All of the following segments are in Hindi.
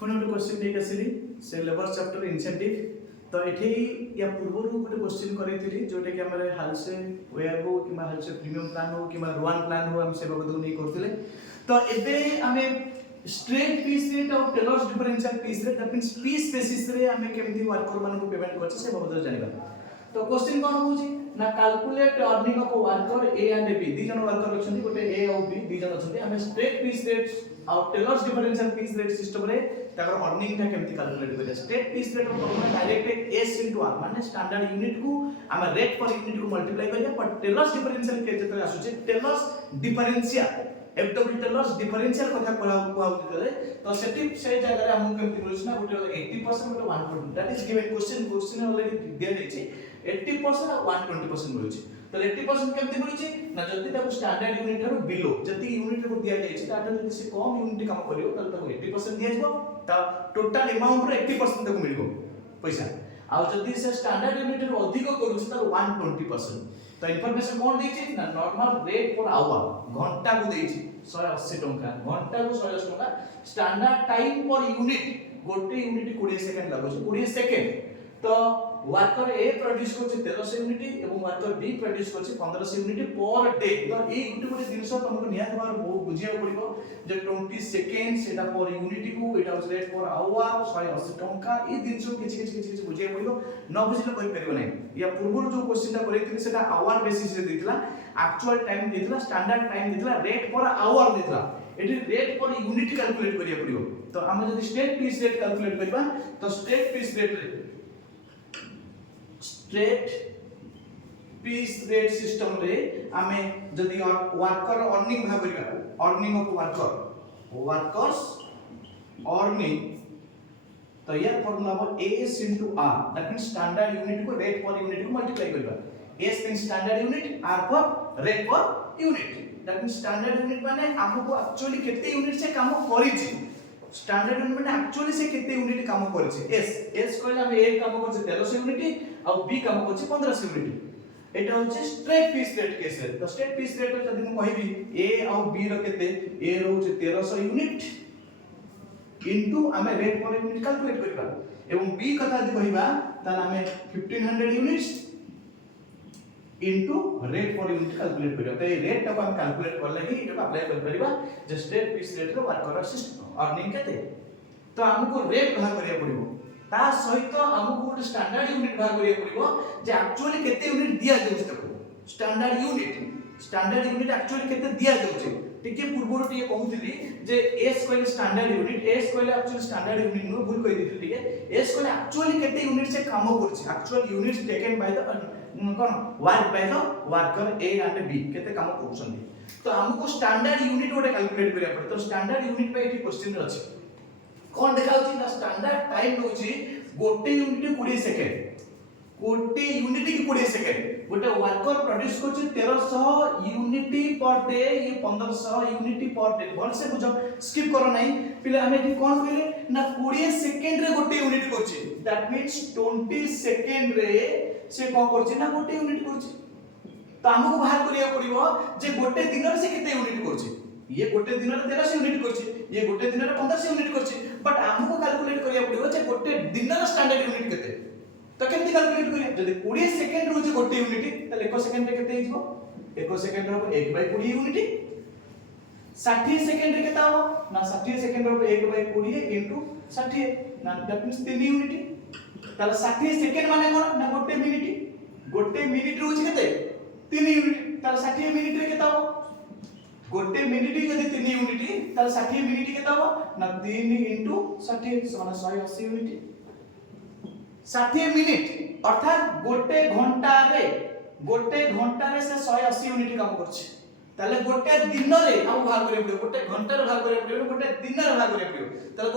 पुणी गोटे क्वेश्चन लेके आसली से लेबर चैप्टर इंसेंटिव। तो ये या पूर्व गोटे क्वेश्चन करी जोटा कि आम हालसे वेयर हो कि हालसे प्रीमियम प्लान हो कि रुआन प्लान हो आम से बाबद नहीं करते। तो एबे आम स्ट्रेट पीस रेट और Taylor's differential piece rate that means piece basis रे आम केमती वर्कर मान को पेमेंट करछे से बाबद जानिबा। तो क्वेश्चन कोन होची ना calculate earning of worker a and be the जन वर्कर अछंती गोटे ए और बी दी जन अछंती आम स्ट्रेट पीस रेट और Taylor's differential piece rate system रे ताकर अर्निंग टा केमती कैलकुलेट करिया। स्ट्रेट पीस रेट हम डायरेक्ट एस इनटू आर माने स्टैंडर्ड यूनिट को आम रेट पर यूनिट को मल्टीप्लाई करिया। पर टेलर्स डिफरेंशियल के जतरे आसुचे Taylor's differential FW Taylor's differential कथा कोला तो सेटिप से जगह रे हम केमती बोलछना गोटे 80% गोटे 1% that is given question already दिया देछि 80% और 120% मिलुछि। तो 80% केमती मिलुछि ना जति ताको स्टैंडर्ड यूनिट रो बिलो जति यूनिट को दिया जायछि ताटा जति से कम यूनिट काम करियो त ताको 80% दिया जबो त टोटल अमाउंट रो 80% ताको मिलबो पैसा। आ जति से स्टैंडर्ड यूनिट रो अधिक करूछि त 120%। तो इनफॉरमेशन कोन देछि ना नॉर्मल रेट पर आवर घंटा को देछि 180 टंका घंटा को 180 टंका। स्टैंडर्ड टाइम पर यूनिट गोटे यूनिट 20 सेकंड लागुछि 20 सेकंड। तो वर्कर ए प्रोड्यूस करछि 1300 यूनिट एवं वर्कर बी प्रोड्यूस करछि 1500 यूनिट पर डे। तो ए गुटे गुटे जिंस तुमको निया बार बहुत बुझिया पड़िबो जे 20 सेकंड सेटा पर यूनिट को एटा रेट पर आवर 180 टंका ए जिंस किछि बुझिया पड़िबो न बुझिले करि परिबो नै। या पूर्व जो क्वेश्चन ता करिथिले सेटा आवर बेसिस रे दिथिला एक्चुअल टाइम दिथिला स्टैंडर्ड टाइम दिथिला रेट पर आवर दिथिला at rate per unit calculate करिया पड़िबो। तो हम जदि स्ट्रेट पीस रेट कैलकुलेट करबा तो स्ट्रेट पीस रेट रे स्ट्रेट पीस रेट सिस्टम रे आमे जदि वर्कर अर्निंग भाग करिबा अर्निंग ऑफ वर्कर्स अर्निंग तो यार फार्मूला हो S into R that means standard unit को रेट पर यूनिट को मल्टीप्लाई करबा। S means standard unit R per rate per unit that means standard unit माने हमको एक्चुअली केते यूनिट से काम करिछि स्टैंडर्ड यूनिट माने एक्चुअली से केते यूनिट काम करिछि। एस कहले हम ए काम करछि 1300 यूनिट और बी काम करछि 1500 यूनिट। एटा होछि स्ट्रेट पीस रेट केस रे। तो स्ट्रेट पीस रेट जदि हम कहिबी ए और बी रो केते ए रो होछि 1300 यूनिट इनटू हमें रेट पर यूनिट कैलकुलेट करबा एवं बी कथा जदि कहिबा त हमें 1500 units into rate per unit calculate करबा। तो ए रेट को हम कैलकुलेट करले ही एटा अप्लाई कर परिबा जे स्ट्रेट पीस रेट रो वर्कर सिस्टम अर्निंग केते। तो हमको रेट भाग करिया पड़िबो ता सहित हमको गोटे स्टैंडर्ड यूनिट भाग करिया पड़िबो जे एक्चुअली केते यूनिट दिया जाउछ ताको स्टैंडर्ड यूनिट एक्चुअली केते दिया जाउछ। टिके पूर्व टिके कहउथिली जे एस कहले स्टैंडर्ड यूनिट एस कहले एक्चुअली स्टैंडर्ड यूनिट नो भूल कहि दिथि टिके एस कहले एक्चुअली केते यूनिट से काम करछि actual units taken by the कोन work by the worker a and b केते काम करछन्ती। तो हमको स्टैंडर्ड यूनिट गोटे कैलकुलेट करिया पड़े। तो स्टैंडर्ड यूनिट पे एठी क्वेश्चन अछि कोन देखाउछि ना स्टैंडर्ड टाइम होछि गोटे यूनिट 20 सेकंड गोटे यूनिट की 20 सेकंड गोटे वर्कर प्रोड्यूस करछि 1300 यूनिट पर डे ये 1500 यूनिट पर डे। भल से बुझ स्किप करो नहीं पिले हमें एठी कोन कहले ना 20 सेकंड रे गोटे यूनिट करछि दैट मींस 20 सेकंड रे से कोन करछि ना गोटे यूनिट करछि। तो हमको बाहर करिया पड़िबो जे गोटे दिन रे से केते यूनिट करछि ये गोटे दिन रे 1300 यूनिट करछि ये गोटे दिन रे 1500 यूनिट करछि बट हमको कैलकुलेट करिया पड़िबो जे गोटे दिन रे स्टैंडर्ड यूनिट केते। तो केमती कैलकुलेट करिया जदि 20 सेकंड रोज गोटे यूनिट त 1 सेकंड रे केते हिजबो 1 सेकंड रो 1/20 यूनिट 60 सेकंड रे केता हो ना 60 सेकंड रो 1/20 इनटू 60 ना दैट मींस 3 यूनिट। ताला 60 सेकंड माने कोन ना गोटे मिनिट रोज केते 3 यूनिट ताला 60 मिनिट रे केता हो गोटे मिनिट जदि 3 यूनिट ताला 60 मिनिट केता हो ना 3 इनटू 60 समान 180 यूनिट 60 मिनिट अर्थात गोटे घंटा रे से 180 यूनिट काम करछि। ताले गोटे दिन रे हम भाग करे पड़ियो गोटे घंटा रे भाग करे पड़ियो गोटे दिन रे भाग करे पड़ियो। ताले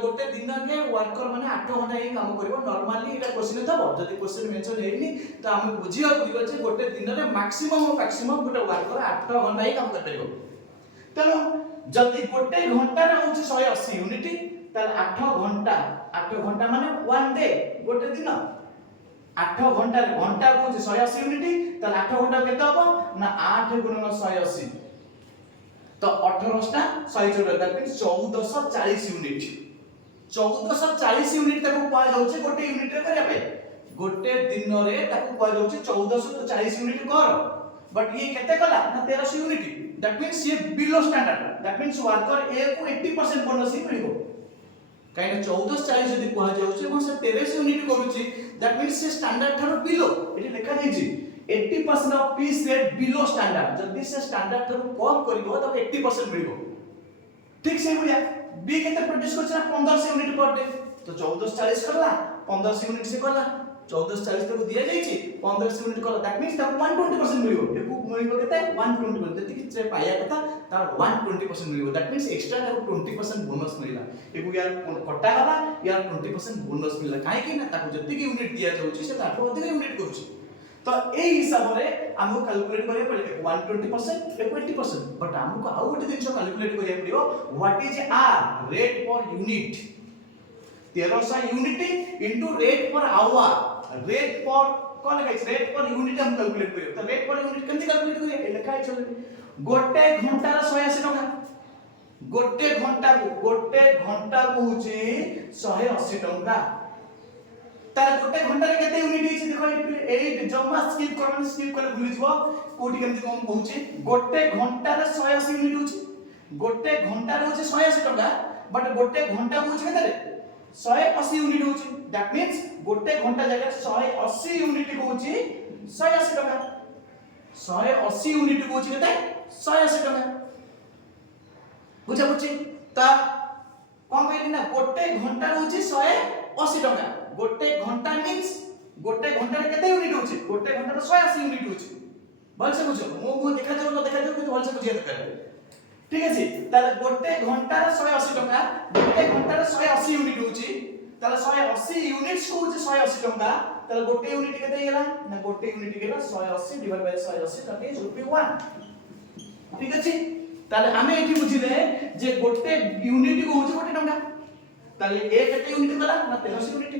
गोटे दिन के वर्कर माने 8 घंटा ही काम करिवो नॉर्मली एटा क्वेश्चन थबो जदि क्वेश्चन मेंशन हेइनी तो हम बुझिया पड़ियो जे गोटे दिन रे मैक्सिमम गोटे वर्कर 8 घंटा ही काम कर परिवो। तनो जदि गोटे घंटा रे होछि 180 यूनिट ताले 8 घंटा माने 1 डे गोटे दिन 8 घंटा रे घंटा को 180 यूनिट ताले 8 घंटा केते होबो ना 8 गुणन 180 तो 18 114 दैट मींस 1440 यूनिट 1440 यूनिट ताको पा जाउचे गोटे यूनिट रे करिया पे गोटे दिन रे ताको पा जाउचे 1440 यूनिट कर बट ये केते कला ना 1300 यूनिट दैट मींस ये below standard that means worker a को 80% बोनस ही मिलिबो काइना 1440 जदी पा जाउचे वो से 1300 यूनिट करूची दैट मींस से स्टैंडर्ड थारो बिलो एटी लिखा जाइची 80% of peace rate below standard जदी से स्टैंडर्ड थारो कम करिवो तब 80% मिलिबो ठीक से बुझा बी केते प्रोड्यूस करछ ना 1500 यूनिट पर डे तो 1440 करला 1500 यूनिट से करला 1440 तक दिया जाइछि 1500 यूनिट करला दैट मींस तब 120% मिलिबो एकु मिलिबो केते 120% जति कि से पाया कथा तार 120% मिलिबो दैट मींस एक्स्ट्रा ताको 20% बोनस मिलला एकु यार कटा गला यार 20% बोनस मिलला काहे कि ना ताको जति कि यूनिट दिया जाउछि से ताको अधिक यूनिट करूछि तो ए हिसाब रे हमको कैलकुलेट करिया पड़े 120% 80% बट हमको आउ गोटे दिन कैलकुलेट करिया पड़ियो what is r rate per unit 1300 unit into rate per hour rate per कोन गाइस रेट पर यूनिट हम कैलकुलेट करियो तो रेट पर यूनिट केमति कैलकुलेट करिया ए लिखा है चल गोटे घंटा रा 180 टका गोटे घंटा को होची 180 टका तार गोटे घंटा रे केते यूनिट हिची देखो ए जम्मा स्किप करले भूली जबो कोठी केमति कोन कहूची गोटे घंटा रे 180 यूनिट होची गोटे घंटा रे होची 180 टका बट गोटे घंटा होची केते रे 180 यूनिट होची दैट मींस गोटे घंटा जगह 180 यूनिट होची 180 टका 180 यूनिट होची केते 180 टका बुझा बुझी ता कोन कहली ना गोटे घंटा होची 180 टका गोटे घंटा मींस गोटे घंटा रे केते यूनिट होची गोटे घंटा रे 180 यूनिट होची भल से बुझो मो देखा जाऊ न देखा जाऊ कि भल से बुझिया दरकार ठीक अछि ताले गोटे घंटा रे 180 टका गोटे घंटा रे 180 यूनिट होची ताले 180 यूनिट्स को होची 180 टका ताले गोटे यूनिट केते गेला ना गोटे यूनिट गेला 180 डिवाइड बाय 180 दैट इज ₹1 ठीक अछि ताले हमें एठी बुझिले जे गोटे यूनिट को होची गोटे टका ताले ए केते यूनिट गला ना 1300 यूनिट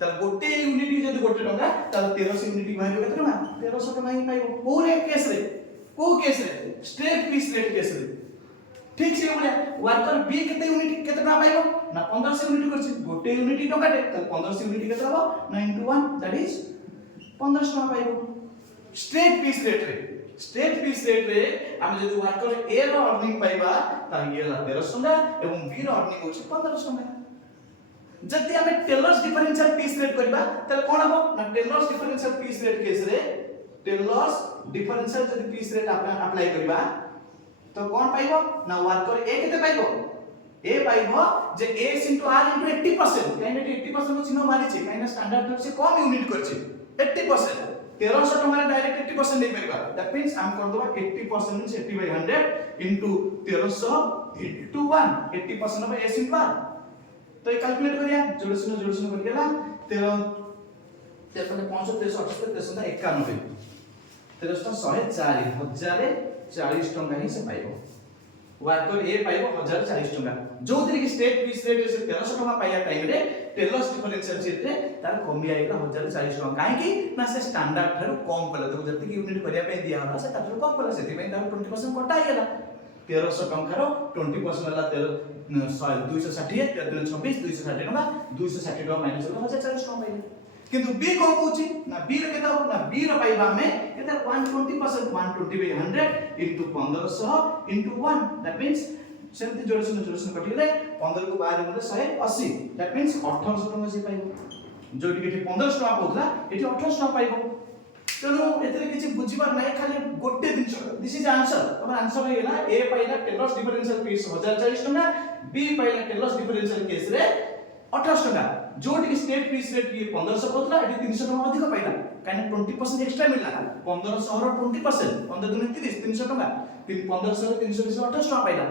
ताले गोटे यूनिट जदी गोटे टका ताले 1300 यूनिट भाइबो केते टका 1300 टका ही पाइबो पूरे केस रे स्ट्रेट पीस रेट केस रे ठीक से बोले वर्कर बी केते यूनिट केते टका पाइबो ना 1500 यूनिट करछि गोटे यूनिट टकाटे ताले 1500 यूनिट केते हबो 9 into 1 दैट इज 1500 टका पाइबो स्ट्रेट पीस रेट रे हम जदी वर्कर ए रो अर्निंग पाइबा ता ये 1300 टका एवं बी रो अर्निंग होछि 1500 टका जति हमें टेलर्स डिफरेंशियल पीस रेट करबा तले कोन हबो ना Taylor's differential piece rate case रे टेलर्स डिफरेंशियल जति पीस रेट अप्लाई करबा तो कोन पाइबो ना वर्कर ए केते पाइबो ए पाइबो जे s * r * 80% काइने 80% नो चिन्ह मारिछि काइने स्टैंडर्ड से कम यूनिट करछि 80% 1300 टका डायरेक्ट 80% नहीं पाइबा दैट मींस हम कर दबा 80% means 80/100 into 1300 into 1 80% of s * r तो ये कैलकुलेट करिया जोड़सुन कर गेला 13 5 3 91 1340 टका ही से पाइबो वर्कर ए पाइबो 1040 टका जो तरी की स्टेट पीस रेट से 1300 टका पाया टाइम रे टेलर्स डिफरेंशियल रेट रे तार कमी आइला 1040 टका काहे की ना से स्टैंडर्ड थारो कम कला तो जति की यूनिट करिया पे दिया होला से तार कम कला सेति में तार 20% कटा आइला 1300 टका रो 20% होला 260 26 260 टका 260 टका माइनस होला 1040 टका पाइले किंतु बी को कहूची ना बी रे केता हो ना बी रे पाइबा में केता 120% 120/100 into 1500 into 1 दैट मींस सेमति जोड़सुन कटिले 15 को 12 मतलब 180 दैट मींस 1800 टका से पाइबो जो कि 1500 टका पउतला एठी 1800 टका पाइबो तेनु एतरे किछि बुझिबार नै खाली गोटे दिन दिस इज आंसर हमर आंसर हेला ए पाइला टेलर्स डिफरेंशियल पीस 1040 टका बी पाइला टेलर्स डिफरेंशियल केस रे 1800 टका जोटी की स्टेट पीस रेट ये 1500 पतला एटी 300 टका अधिक पाइला काने 20% एक्स्ट्रा मिलला 1500 रो 20% 15 दुने 30 300 टका 1500 रो 300 से 1800 टका पाइला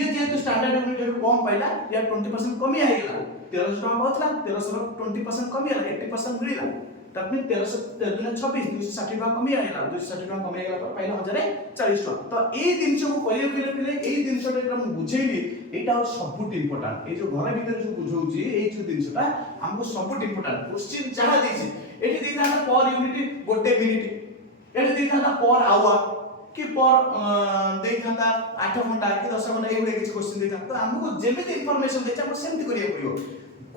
ये जेतु स्टैंडर्ड यूनिट रे कम पाइला या 20% कमी आइला 1300 टका पतला 1300 रो 20% कमी आइला 80% मिलला तब 1300 दुने 26 260 टका कमी आइला 260 टका कमी आइला पर पाइला 1040 टका तो ए दिन को करियो पिले ए दिन टा हम बुझेली एटा सबुट इंपोर्टेंट ए जो घर भीतर जो बुझौची ए जो दिनसटा हमको सबुट इंपोर्टेंट क्वेश्चन चाहा देछि एठी देता ना पर यूनिट गोटे मिनिट एठी देता ना पर आवर कि पर देइथांता 8 घंटा कि 10 घंटा एगुडे किछ क्वेश्चन देइथा तो हमको जेमिति इंफॉर्मेशन देचा हम सेमति करिया पड़ियो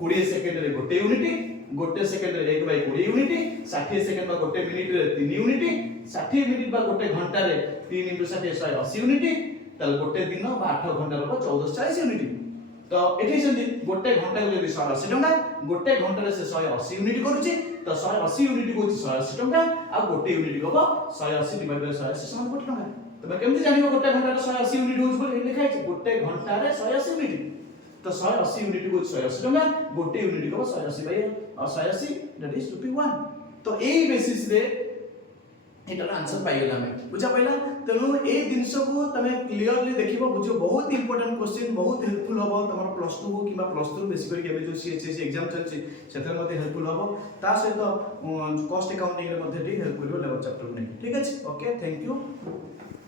20 सेकंड रे गोटे यूनिट गोटे सेकंड रे 1/20 यूनिट 60 सेकंड बा गोटे मिनिट रे 3 यूनिट 60 मिनिट बा गोटे घंटा रे 3 * 60 180 यूनिट तल गोटे दिन बा 8 घंटा रो 1440 यूनिट तो एठी सेंति गोटे घंटा को यदि 180 टंका गोटे घंटा रे से 180 यूनिट करूची तो 180 यूनिट को 180 टंका आ गोटे यूनिट को 180 डिवाइड बाय 180 समान गोटे टंका तमे केमति जानिबो गोटे घंटा रे 180 यूनिट होउछ बोली लिखा है गोटे घंटा रे 180 यूनिट तो 180 यूनिट को 180 टंका गोटे यूनिट को 180 बाय 180 दैट इज ₹1 तो एई बेसिस रे एटार आंसर पाइला हमें बुझा पाइला तेनु ए जिंस को तमे क्लियरली देखिबो बुझो बहुत इंपोर्टेंट क्वेश्चन बहुत हेल्पफुल हबो तमर प्लस 2 को किबा प्लस 3 बेसी करी केबे जो सीएचएस एग्जाम चलछि सेतर मध्ये हेल्पफुल हबो ता सहित कॉस्ट अकाउंटिंग रे मध्ये भी हेल्प करियो लेवल चैप्टर में ठीक अछि ओके थैंक यू।